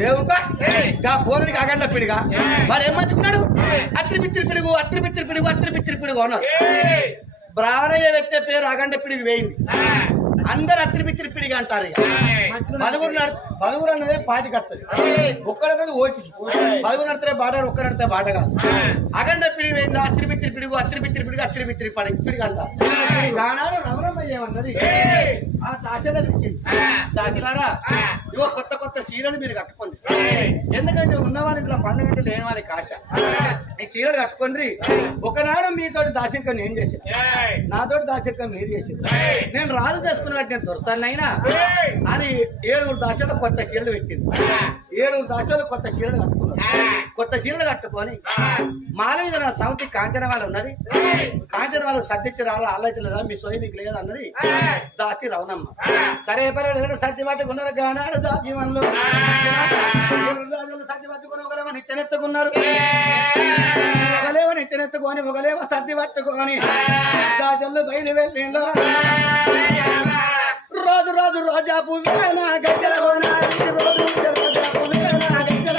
ఏవుక గా పోరుడికి అగండ పిడిగా. వాడు ఏం మంచుకున్నాడు అత్రి పిత్రి పిడుగు అత్రి పిత్రి పిడుగు అత్రి పిత్రి పిడుగు అన్నారు బ్రాహ్మణయ్య పెట్టే పేరు అగండ పిడిగి వేయింది. అందరు అత్రి పిత్రి పిడిగా అంటారు. పదవురు నడు పదవురు అన్నదే పాటికి వస్తుంది. ఒక్కడన్నది ఓటి పదవురు నడితే బాట ఒక్క నడితే బాట కాదు. అగండ పిడిగి వేయింది అత్రి పిత్రి పిడుగు అత్రి పిత్రి పిడుగు అత్రి పిత్రి పడి పిడిగి అంటారు ఏమన్నది ఆ దాచగా దాచినారా ఇవో కొత్త కొత్త చీరలు మీరు కట్టుకోండి. ఎందుకంటే ఉన్నవారికి ఇలా పండుగ లేని వారికి ఆశ. ఈ చీరలు కట్టుకోండి ఒకనాడు మీతోటి దాచిక నేను చేశాను. నాతోటి దాచిక మీరు చేసింది నేను రాజు చేసుకున్నట్టు నేను దొరుకుతాను అయినా అని ఏడుగురు దాచలు కొత్త చీరలు పెట్టింది. ఏడుగురు దాచలు కొత్త చీరలు కట్టుకున్నారు కొత్త చీరలు కట్టుకొని మాల మీద నా సమితి కాంచన వాళ్ళు ఉన్నది. కాంచన వాళ్ళు సర్దిచ్చి రావాలి అల్లైతే లేదా మీ సోయి మీకు లేదు అన్నది దాసి రవణమ్మ సరే పర్వాలేదు సర్ది పట్టుకున్నారు? గానాడు దాసి వాళ్ళు సర్ది పట్టుకుని ఒకలేమో నిత్యనెత్తుకున్నారు ఒకలేమో నిత్యనెత్తుకొని ఒకలేమో సర్ది పట్టుకొని దాసల్లో బయలు వెళ్ళిందో రోజు రోజు రోజా పువ్వేనా గజ్జల కోనాలి రోజు రోజు పువ్వేనా గజ్జల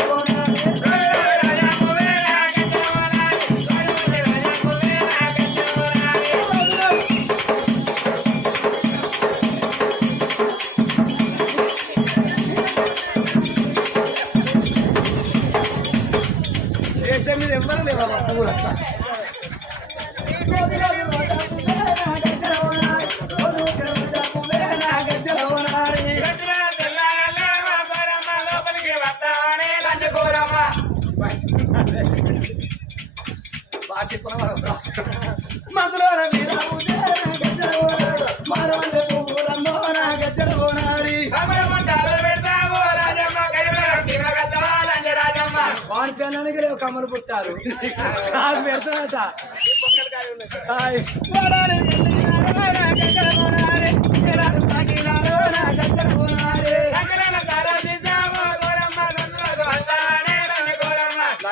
దేశం మీద ఎవ్వరు లేవా పువ్వులు అట్లా మధులోన మరవల్ల పువ్వులమ్మో నా గజ్జల లేవు కమ్మలు పుట్టారు నాకు పెడతాడట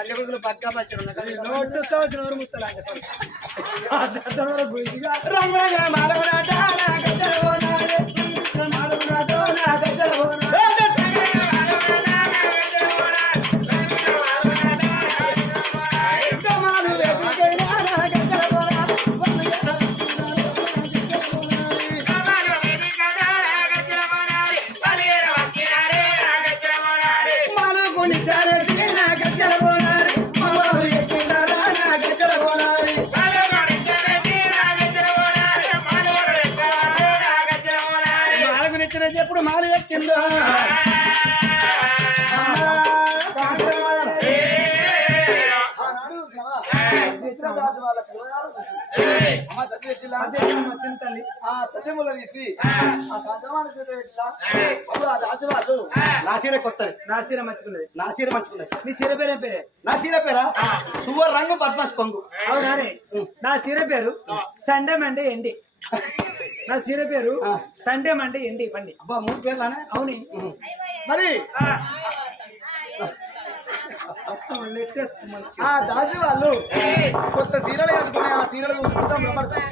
లంజగుడులు పక్క పచ్చరు సత్యముల తీసి రాజువాళ్ళు నా చీర కొత్తది నా చీర మంచుకున్నది నా చీర మంచుకున్నది. నీ చీర పేరు ఏం పేరే? నా చీర పేరా సువర్ రంగు కొంగు. అవునానే నా చీర పేరు సండే మండే ఎండి. నా చీర పేరు సండే మండే ఎండి పండి. అబ్బా మూడు పేర్లానే అవుని. మరి? ఆ దాసి వాళ్ళు కొత్త సీరలు కట్టుకుని ఆ సీరలు భ్రమపడతాం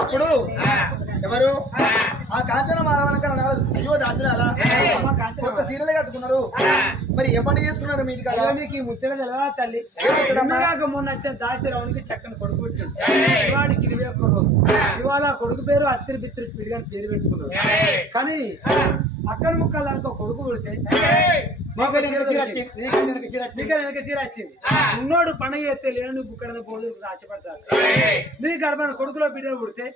అప్పుడు ఎవరు? ఆ కాంచన మాధవనకర అన్నారు అయ్యో దాసిరాలా కొత్త సీరలు కట్టుకున్నారు. మరి ఏ పని చేసుకున్నారు కదా నీకు ఈ ముచ్చట తెలవా తల్లి? ఎన్నగాక మొన్న వచ్చిన దాసిరావునికి చక్కని కొడుకు. ఇవాడికి ఇరవై ఒక్క రోజు ఇవాళ కొడుకు పేరు అత్తిరి బిత్తిరి పిరిగి పేరు పెట్టుకున్నారు కానీ అక్కడ ముక్కలు అనుకో కొడుకు చీర వచ్చింది. ఉన్నోడు పండగ ఎత్తే లేని నువ్వు బుక్కడ పోదు ఆశపడతాడు నీ గర్భాన్ని కొడుకులో బిడ్డలు పుడితే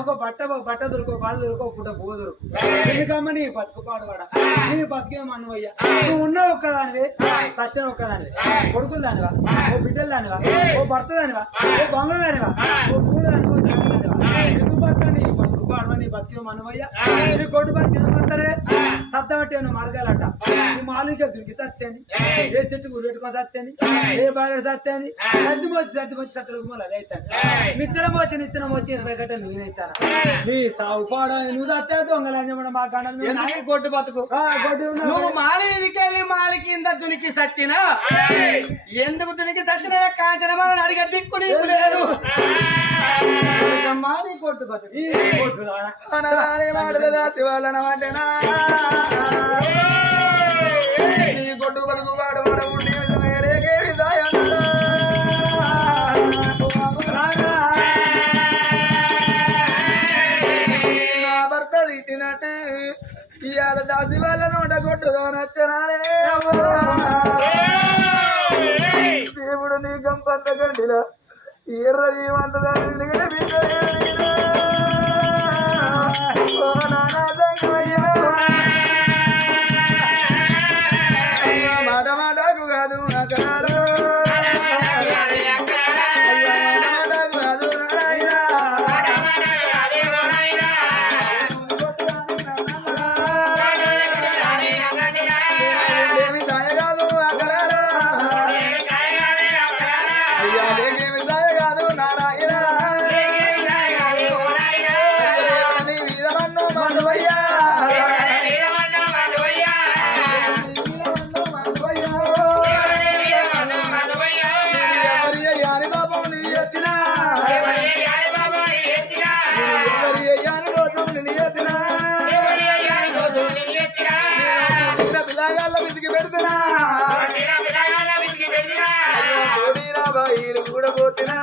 ఒక బట్ట బట్ట దొరుకో బాధ దొరుకో పుట్ట పువ్వు దొరుకు. ఎందుకమ్మ నీ బతుకు పాడువాడ నీ బతికేం అన్నవయ్యా నువ్వు ఉన్నావు ఒక్కదానివే సత్యం ఒక్కదానివే. కొడుకులు దానివా? ఓ బిడ్డలు దానివా? ఓ భర్త దానివా? ఓ బొమ్మలు దానివా? ఓ పూలు దానివా? ఎందుకు బతుక నీ నీ బతికేం అన్నవయ్యా నీ కొడుకు బతికి ఎందుకు వస్తారే సత్తమట్టి ఏమన్నా మార్గాలట. నీ మాలుగా దురికి సత్యాన్ని ఏ చెట్టు గురిపెట్టుకొని సత్యాన్ని ఏ భార్య సత్యాన్ని సర్ది మోచి సర్ది మోచి సత్తులకు మూల అవుతాను వచ్చి నిచ్చడం వచ్చి ఇరవై గంట నేనైతాను నీ సాగు పాడ నువ్వు సత్తా దొంగలంజమడ మా కాడ కొట్టు బతుకు? నువ్వు మాలి మీదకి వెళ్ళి మాలి కింద దునికి సచ్చినా ఎందుకు దునికి సచ్చినవే కాంచన మాలని అడిగే దిక్కు నీకు లేదు. మాలి కొట్టు బతుకు. నీ కొట్టు బతుకుబాడు వాడవుడు వేరేకే విధాయం నా భర్త తిట్టినట్టు ఇవాళ దాసి వాళ్ళ నోట కొట్టుదో నచ్చనాలే దేవుడు నీ గంపంత గండిలో ఎర్ర జీవంత మాట మీదికి పెడుతున్నా. జోడీలా బాయిలు కూడా పోతున్నా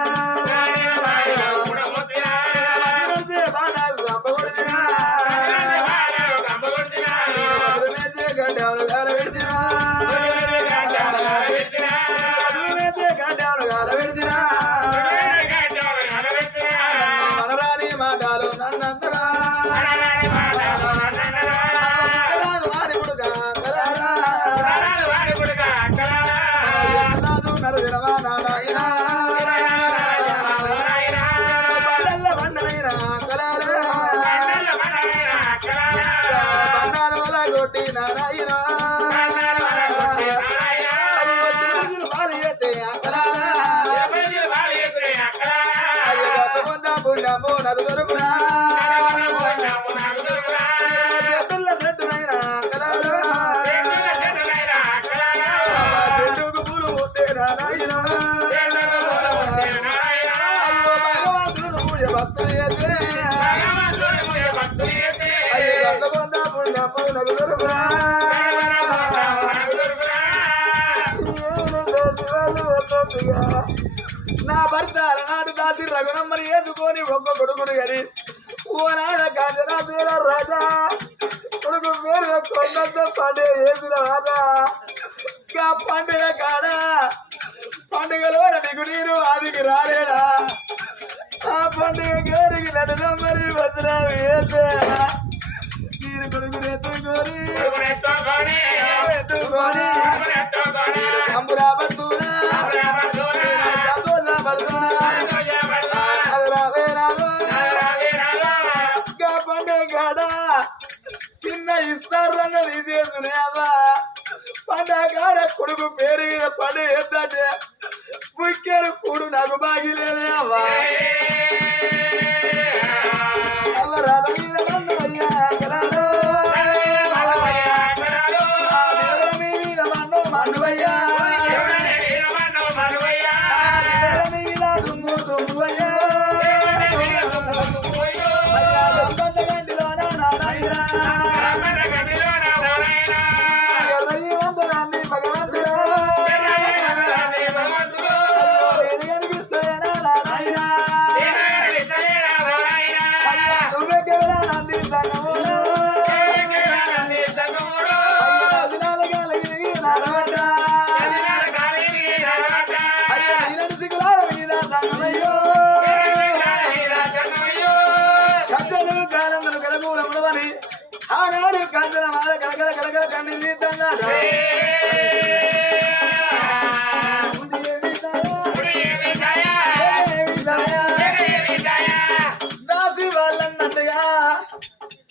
అమ్మో నలుగురు కూడా. పండుగ రాజా గా పండుగ కాడ పండుగలో నీకు నీరు ఆదికి రాలేడా ఆ పండుగ గారికి వదిలా వేసే నేను కొడుకుని ఎత్తుకొని ఎత్తుకొని పండుగ కాడ కొడుకు పేరు మీద పడి ఎద్దంటే ముఖ్యరు కూడు నాకు బాగిలేదే అవ్వా అవ్వ రాధ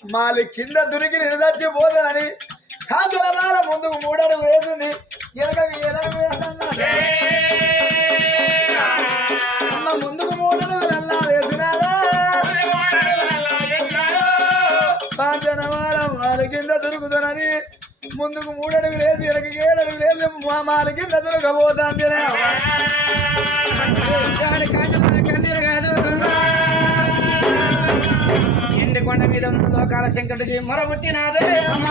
మాలి కింద దునికి నిలదచ్చి పోతానని కాంతల ముందుకు మూడడుగు వేసింది వెనక వేసన్నాడు అమ్మ ముందుకు మూడడుగు అల్లా వేసినారా కాంచనమాల మాల కింద దొరుకుతానని ముందుకు మూడడుగు వేసి వెనక ఏడడుగు వేసి మా మాల కింద దొరకబోతాంది ఎండి మీద ఉన్న లోకాల శంకరుడికి మొరబుట్టినాదే అమ్మ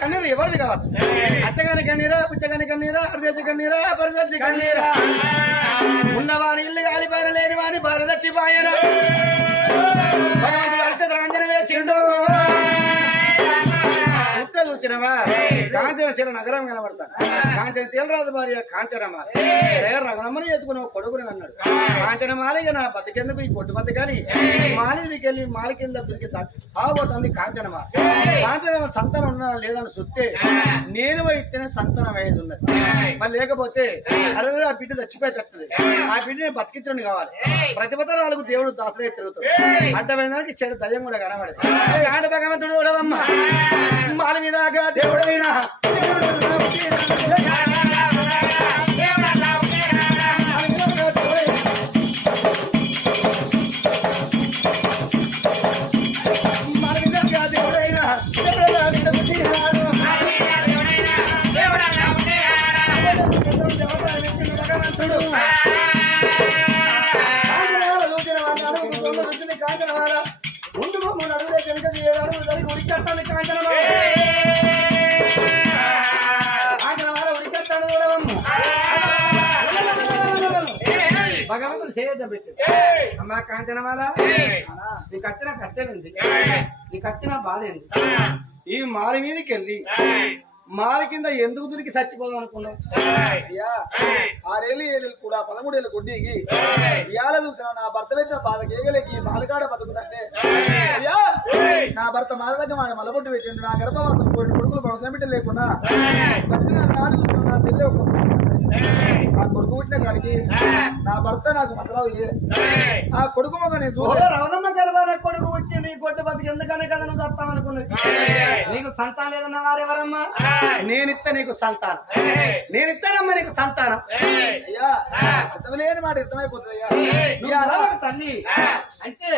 కన్నీరు ఎవరిది కావాలి అత్తగాని కన్నీరా పుచ్చగాని కన్నీరా అర్ధతి కన్నీరా పరిగెత్తి కన్నీరా. ఉన్నవాని ఇల్లు కాలిపోయిన లేని వాని భారత కాంచనశీల నగరం కనబడతా కాంచన తేలరాజు భార్య కాంచనమా రే రఘునమ్మని ఎత్తుకుని ఒక కొడుకుని అన్నాడు కాంచనమాల ఇక నా బతికెందుకు ఈ కొట్టు బతికని మాలికి వెళ్ళి మాలి కింద దొరికి ఆపోతుంది కాంచనమా కాంచనమ సంతానం ఉన్నదా లేదని చూస్తే నేను ఇస్తేనే సంతానం అయ్యేది ఉన్నది? మరి లేకపోతే అరే ఆ బిడ్డ చచ్చిపోయేటట్టుది ఆ బిడ్డని బతికించడం కావాలి. ప్రతిపతరాలకు దేవుడు దాసరే తిరుగుతాడు. అడ్డమైన దానికి చెడు దయ్యం కూడా కనబడదు. ఆడ భగవంతుడు చూడవమ్మా మాల మీద దేవుడైనా. మాల అమ్మా కాంచనమాల నీ కట్టిన కట్టెలుంది. నీ కట్టిన బాధేంది ఈ మారి మీదకి వెళ్ళి మారి కింద ఎందుకు దొరికి చచ్చిపోదాం అనుకున్నావు? అయ్యా ఆరేళ్ళు ఏళ్ళు కూడా పదమూడేళ్ళు కొద్దిగి ఇవాళ చూసిన నా భర్త పెట్టిన బాధ కేగలకి బాలకాడ బతుకుతంటే. అయ్యా నా భర్త మారలకి మా మలబొట్టు పెట్టిండు నా గర్భవతం కొన్ని కొడుకులు అవసరం పెట్టి లేకుండా బతికిన నాడు నా చెల్లె ఒక ఆ కొడుకు పుట్టిన కాడికి నా భర్త నాకు మతరావు. ఆ కొడుకు మొగ నేను. రవణమ్మ గర్భాన కొడుకు వచ్చి నీ కొట్టు బతికి ఎందుకనే కదా నువ్వు చస్తాం అనుకున్నది? నీకు సంతానం లేదన్న వారెవరమ్మా నేనిత్త నీకు సంతానం. నేనిస్తానమ్మా నీకు సంతానం. అయ్యా అర్థం లేని మాట ఇష్టమైపోతుంది అయ్యా. తల్లి. అంటే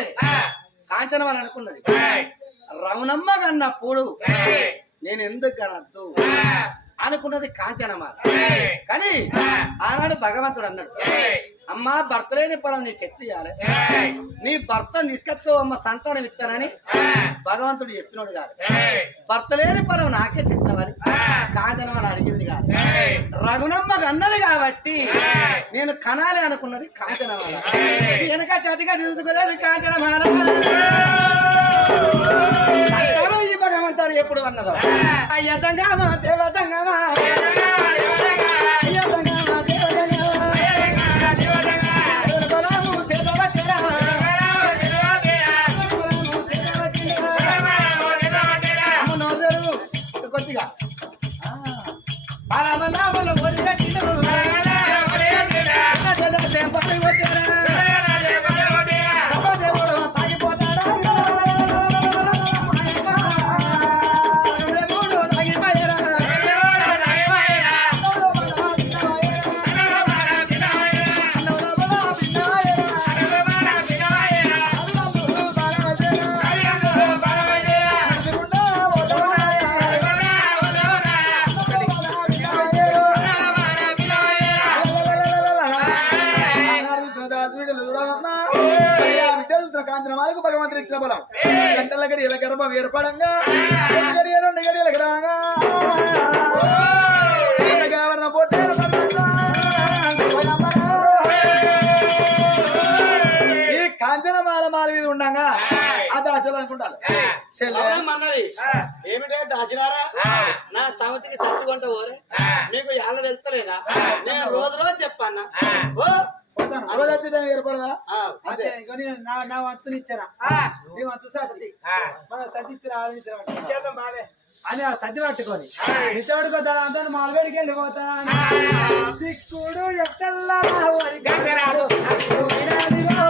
కాంచనం అని అనుకున్నది. రవణమ్మ కన్నప్పుడు నేను ఎందుకు కనద్దు అనుకున్నది కాంచనమ్మ కానీ ఆనాడు భగవంతుడు అన్నాడు అమ్మా భర్త లేని పొలం నీకు ఎట్లు ఇవ్వాలి నీ భర్త నిష్కత్తుకో అమ్మ సంతానం ఇస్తానని భగవంతుడు చెప్పినోడు కాదు. భర్త లేని పొలం నాకే చెప్తామని కాంచనం అని అడిగింది కాదు. రఘునమ్మకు అన్నది కాబట్టి నేను కనాలి అనుకున్నది కాంచనమాల. వెనక చతిగా నిలుచుకోలేదు కాంచనమాల. ఎప్పుడు అన్నదో? అయ్యతంగామా దేవతంగామా ఎలా తెలుస్తలేదా? నేను రోజు రోజు చెప్పానా? ఓ? రోజు వచ్చే టైం ఏర్పడదా? ఆ, అంతే. ఇక నేను నా నా వంతుని ఇచ్చారా నీ వంతు సర్ది. మన సర్ది ఇచ్చిన ఆలోచించడం బాధే అని ఆ సర్ది పట్టుకొని. మాల్వేడికి వెళ్ళిపోతా సిక్కుడు ఎక్కల్లా గంగరాడు. నా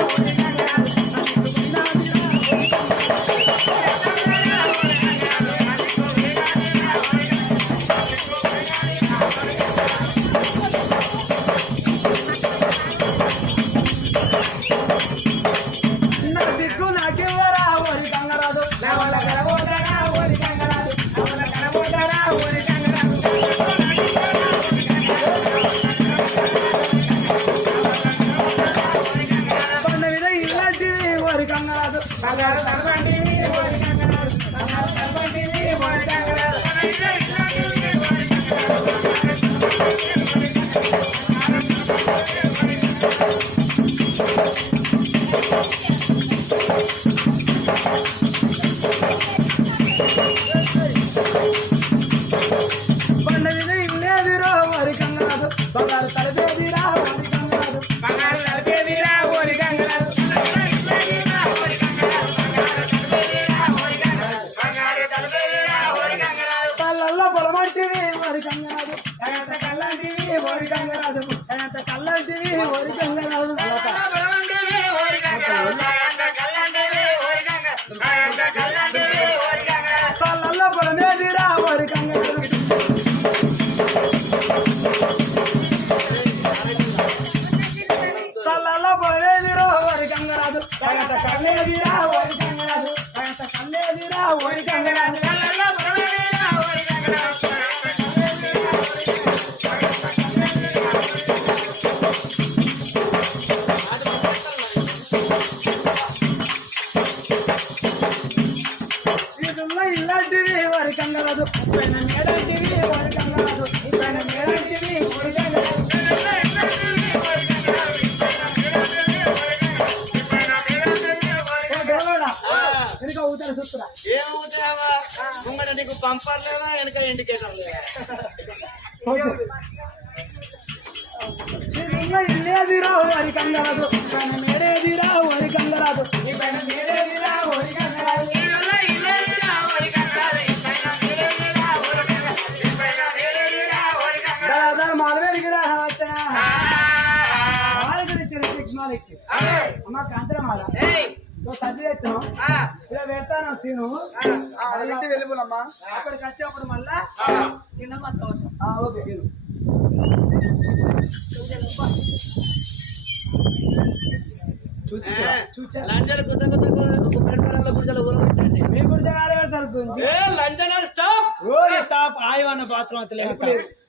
Thank you. ఏమవుతావా ముంగట నీకు పంపర్ లేదా వెనక ఇండికేటర్ లేదా ఇదున్న ఇల్లేదిరా వరి కంగరాదు పైన మేరేదిరా వరి కంగరాదు ఈ పైన మేరేదిరా వరి కంగరాదు ఇదున్న ఇల్లేదిరా వరి కంగరాదు ఈ పైన మేరేదిరా వరి కంగరాదు ఈ పైన మేరేదిరా వరి కంగరాదు దాదా మాలవేడిగిరా హాతా మాలవేడి చిన్న టెక్నాలజీ అమ్మ కాంతరమాల సో సజ్జి ఎత్తున్నాం ఇలా పెడతాను తిను వాళ్ళ ఇంటి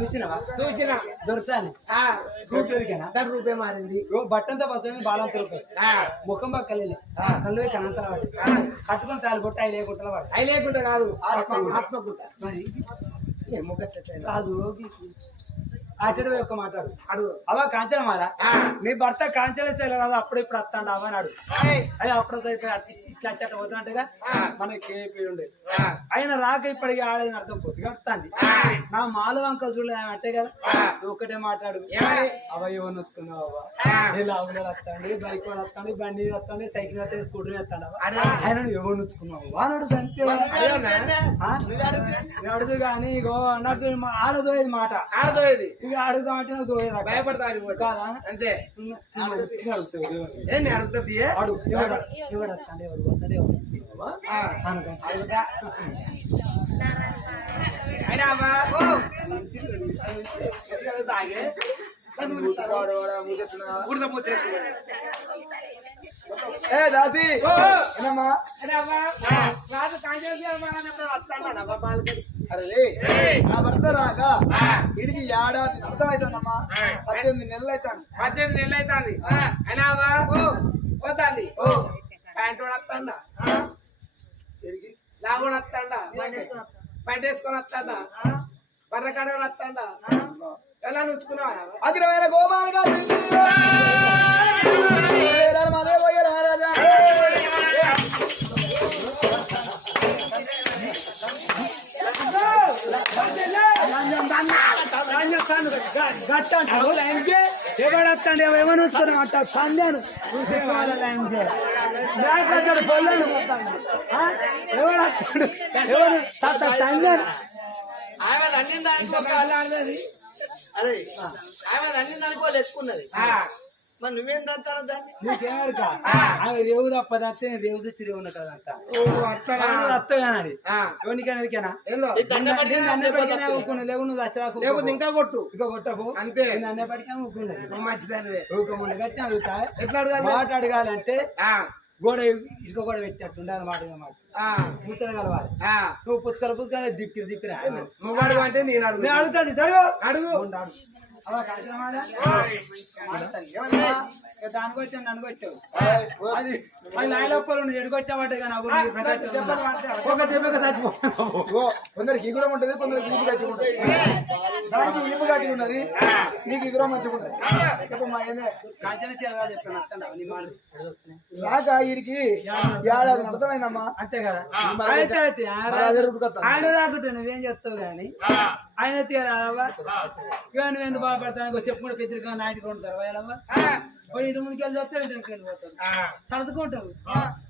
చూసినావా? చూసినా. దొరుకుతాను రూపాయలకేనా దాని రూపాయి మారింది. బట్టంతా పచ్చని బాలంత ముఖం పక్కలే కళ్ళు కనంతల వాడి. కట్టుకొని తాలి కొట్టి అవి లేకుండా వాడు. అవి లేకుండా కాదు ఆత్మకుంట మరి కాదు అటు ఒక మాట్లాడు అడుగు. అవా కాంచన మాల మీ భర్త కాంచన కదా అప్పుడు ఇప్పుడు వస్తాడు అవ్వ అన్నాడు అయ్యి అప్పుడు అచ్చట పోతున్నట్టుగా మనకి కేపీ ఉండే? ఆయన రాక ఇప్పటికి ఆడని అర్థం పొద్దుగా వస్తాంది నా మాల వంక చూడలే ఆమె అంటే కదా? ఒక్కటే మాట్లాడు అవయవ నొత్తున్నావు అవ్వ ఇలా అవులో వస్తాండి బైక్ వస్తాండి బండి వస్తాండి సైకిల్ వస్తాయి స్కూటర్ వస్తాడు ఆయన ఎవరు నొచ్చుకున్నావు అడుగు కానీ ఇగో మా ఆడదోయేది మాట. ఆడదోయేది. ఇక అడుగుదామంటే నాకు దోయేది భయపడతా కాదా? అంతే. ఏంటి అడుగుతుంది అడుగు. ఎవడు ఎవడు వస్తాడు? ఎవడు వస్తాడు? ఎవడు ఏ దాసి. ఏనమ్మా అరే నా భర్త రాక ఇడికి ఏడాది పద్దెనిమిది నెలలు అవుతాను పద్దెనిమిది నెలలు అవుతుంది అయినా పోతాంది ప్యాంట్ వాడు వస్తాడా లాగుడు వస్తాడా ప్యాంట్ వేసుకొని వస్తాడా బర్రకాడ వస్తాడా ఎలా నుంచుకున్నావా అగ్రమైన గోమాలుగా మదే ఎవడొస్తాడు ఏమని వస్తాను అంట సంధ్యాను బ్యాంక్ వచ్చాడు ఎవడొస్తాడు ఎవరు సంధ్యాను ఆమె అన్ని దానికి అరే అదే ఆమె అన్ని దానికి వాళ్ళు ఎక్కున్నది మరి నువ్వేం తంటారు దాన్ని? నీకేమరుక ఆమె రేవు తప్ప తప్పే రేవు తెచ్చి రేవు అత్తగానది ఎవరికైనా పడిన లేవు నువ్వు దసరాకు లేకపోతే ఇంకా కొట్టు. ఇంకా కొట్టకు. అంతే. అన్నీ పడికా ఊకున్నది మంచిదానివే అడుగుతా. ఎట్లా అడగాలి? మాట అడగాలంటే గోడ ఇటుక గోడ పెట్టినట్టు ఉండాలి మాట మాట. ముచ్చట కలవాలి. నువ్వు పుస్తకాలు పుస్తకాలు దిక్కి దిక్కిరా నువ్వు అడుగు అంటే నేను అడుగు అడుగుతాను అడుగు. అడుగు అలా దానికి వచ్చాను దానికి వచ్చావు అది అది నాయలప్పలు ఉందా? ఒక దెబ్బకి చచ్చిపోతావు ఇగో, కొందరికి ఈగురం ఉంటుంది కొందరికి ఈపు ఉంటుంది. దానికి ఈపు ఉన్నది నీకు ఈగురం మంచిగా ఉంటుంది. చెప్పమ్మా ఏందే కాంచన చేయాలి చెప్పాను అత్తన్నా నీ మాట రాక వీడికి ఏడాది అర్థమైందమ్మా? అంతే కదా. ఆయన రాకుంటే నువ్వేం చెప్తావు కానీ ఆయన తీరావా ఇక నువ్వెందుకు బాధపడతాను చెప్పుకుంటే పెద్దరిగా నాటికి ఉంటారు వాళ్ళమ్మ పోయి ఇంటి ముందుకు వెళ్ళి వస్తారు ఇంటికి వెళ్ళిపోతారు. తడుచుకుంటావు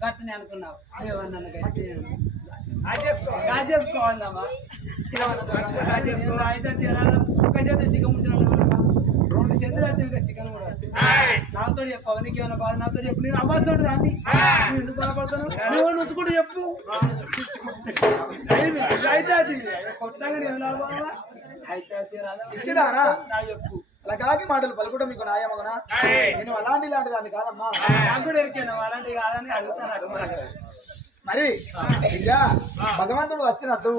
గట్టని అనుకున్నావు. ఏమన్నా గట్టి చెప్పుకోవాలమ్మా అయితే. ఒక చేత చికెన్ ముట్టిన రెండు చేతులు అంటే ఇంకా చికెన్ కూడా. నాతో చెప్పావు నీకు ఏమైనా బాధ నాతో చెప్పు. నేను ఎందుకు బాధపడతాను నువ్వు నొచ్చుకుంటూ చెప్పు. అయితే నేను? అయితే చెప్పు. అలా కాకి మాటలు పలుకుట మీకు న్యాయమగునా నేను అలాంటి ఇలాంటి దాన్ని కాదమ్మా నాకు కూడా ఎరికాను అలాంటి కాదని అడుగుతాను అడుగుతాను మరి ఇక భగవంతుడు వచ్చినట్టు?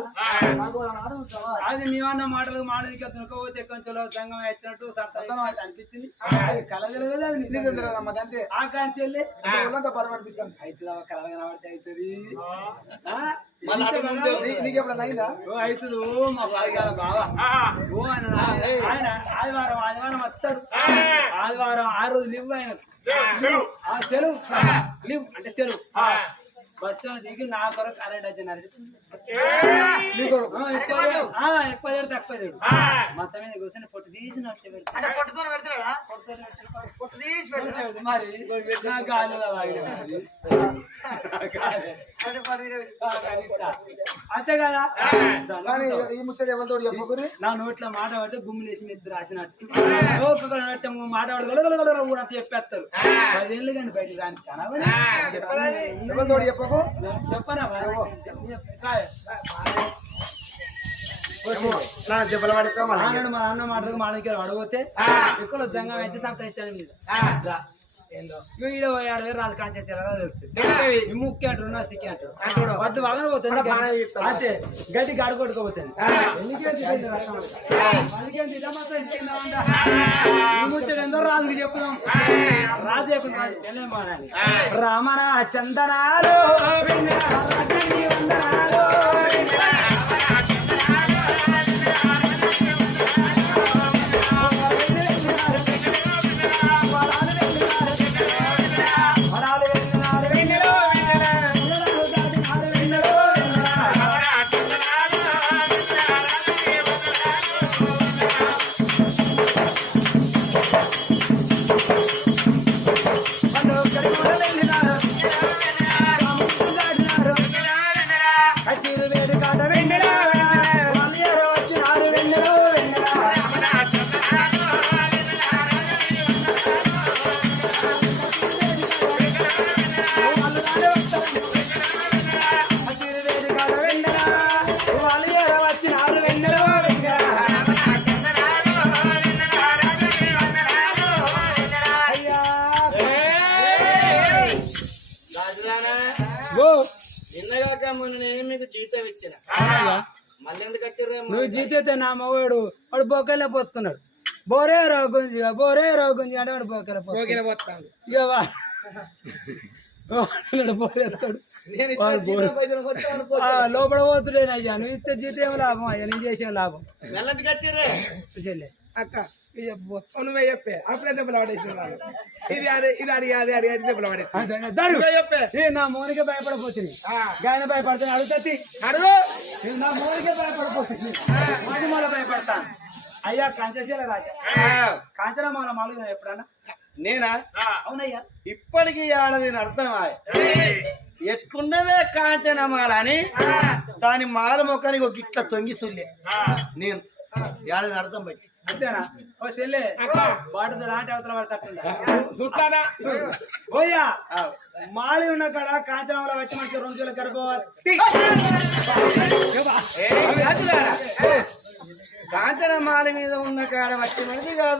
అది మేమన్న మాటలు మాటలకి దునుకోపోతే కొంచెం సంఘం వచ్చినట్టు సంతానం అనిపించింది. అంతే. ఆ కాంచెల్లి. పరువు అనిపిస్తుంది అయితే కళ కనబడితే అవుతుంది. మళ్ళా అటు ముందు. నీ- నీకు ఎప్పుడన్నా అయిందా? అవుతుంది. ఓ మా బాగా బావా. ఓ ఆయన ఆయన ఆదివారం ఆదివారం వస్తాడు. ఆదివారం ఆ రోజు లివ్ ఆయన తెలుగు లివ్. అంటే తెలుగు. బస్ స్టాండ్ దిగి నా కొరకు కరెంట్ వచ్చినారు నీ కొరకు ఆ, ఎక్కువ లేడు, తక్కువ లేడు. మొత్తం మీద కూర్చొని పొట్టు తీసి. మరి. అంతే కదా? ఈ ముచ్చట ఎవరితో చెప్పకూరి నా నోట్లో మాట పడితే గుమ్మిలేసి మెత్తు రాసినట్టు. మాట పడి కూడా చెప్పేస్తారు. పదేళ్ళు కానీ బయట రాని కనవని ఎవరితో చెప్పకు చెప్పనా కాయ. నా దెబ్బలు పడితే మళ్ళీ ఆనాడు మా అన్న మాటలకు మాటకి అడగతే ఇక్కడ జంగం అయితే సంపాదించాను మీద వీడియో పోయాడు రాజు కాంచే తెలుస్తుంది ఈ ముక్కి అంటారు నా సిక్కి అంటారు. పట్టు బాగా పోతుంది అంతే. గడ్డి గాడి కొట్టుకోపోతుంది. ఎందరో రాజుకి చెప్పుదాం. రాజు చెప్పిన రమణ చందనాలు వందనాలు. నువ్వు జీతైతే నా మగవాడు వాడు బొక్కలే పోతున్నాడు బోరే రావు గుంజి బోరే రావు గుంజి అంటే వాడు బొక్కలే పోతాడు. ఇక లోపల పోతుడేనా అయ్యా. నువ్వు ఇస్తే జీతం ఏం లాభం అయ్యా? నేను చేసే లాభం? అక్క నువ్వే చెప్పే. అప్పుడే దెబ్బలు పడేసిన వాళ్ళు. ఇది అడి ఇది అడిగి అది అడిగి అడిగి దెబ్బలు పడేసి నా మోనికే భయపడిపోతుంది. గాయన భయపడుతుంది అడుగుతుంది అడుగు నేను నా మోనికే భయపడిపోతుంది. మాల భయపడతాను అయ్యా కంచశీల రాజా. కాంచనమాల మాలు ఎప్పుడన్నా? నేనా? అవునయ్యా. ఇప్పటికీ ఆడది అర్థమా ఎట్లున్నవే కాంచనమాల అని? దాని మాల మొక్కనికి ఒక ఇట్లా తొంగి సుల్లే. నేను ఏడాది అర్థం బట్టి అంతేనా? ఓ చెల్లె వాటితో నాటి అవతల చూస్తానా? ఓయ్యా మాలి ఉన్న కాడ కాంచనమాల వచ్చి మనకి రెండు వేల గర్భవతి కాంచనమాల మీద ఉన్న కాడ వచ్చి మనది కాదు.